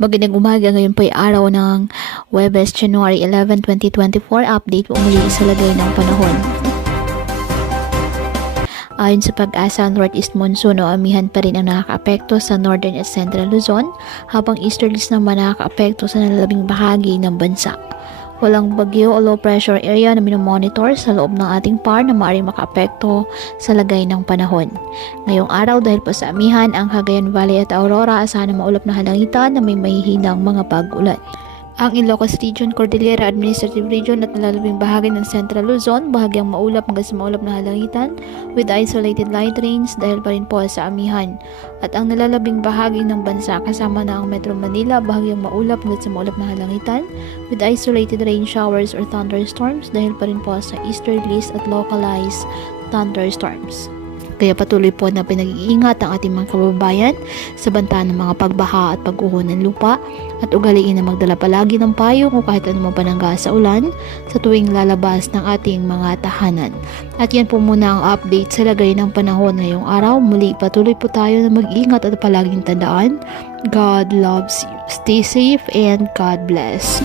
Magandang umaga, ngayon po ay araw ng Huwebes, January 11, 2024. Update po muli sa lagay ng panahon. Ayon sa pag-asa, northeast monsoon o amihan pa rin ang nakakaapekto sa northern at central Luzon, habang easterlies naman nakakaapekto sa nalalabing bahagi ng bansa. Walang bagyo o low pressure area na minomonitor sa loob ng ating PAR na maaaring makaapekto sa lagay ng panahon. Ngayong araw, dahil po sa amihan ang Cagayan Valley at Aurora, asahan na maulap na halangitan na may mahihinang mga pag-ulan. Ang Ilocos Region, Cordillera Administrative Region at nalalabing bahagi ng Central Luzon, bahagyang maulap hanggang sa maulap na halangitan with isolated light rains dahil pa rin po sa amihan. At ang nalalabing bahagi ng bansa kasama na ang Metro Manila, bahagyang maulap hanggang sa maulap na halangitan with isolated rain showers or thunderstorms dahil pa rin po sa easterlies at localized thunderstorms. Kaya patuloy po na pinag-iingat ang ating mga kababayan sa banta ng mga pagbaha at pag-uho ng lupa at ugaliin na magdala palagi ng payong o kahit anumang panangga sa ulan sa tuwing lalabas ng ating mga tahanan. At yan po muna ang update sa lagay ng panahon ngayong araw. Muli patuloy po tayo na mag-ingat at palaging tandaan, God loves you. Stay safe and God bless.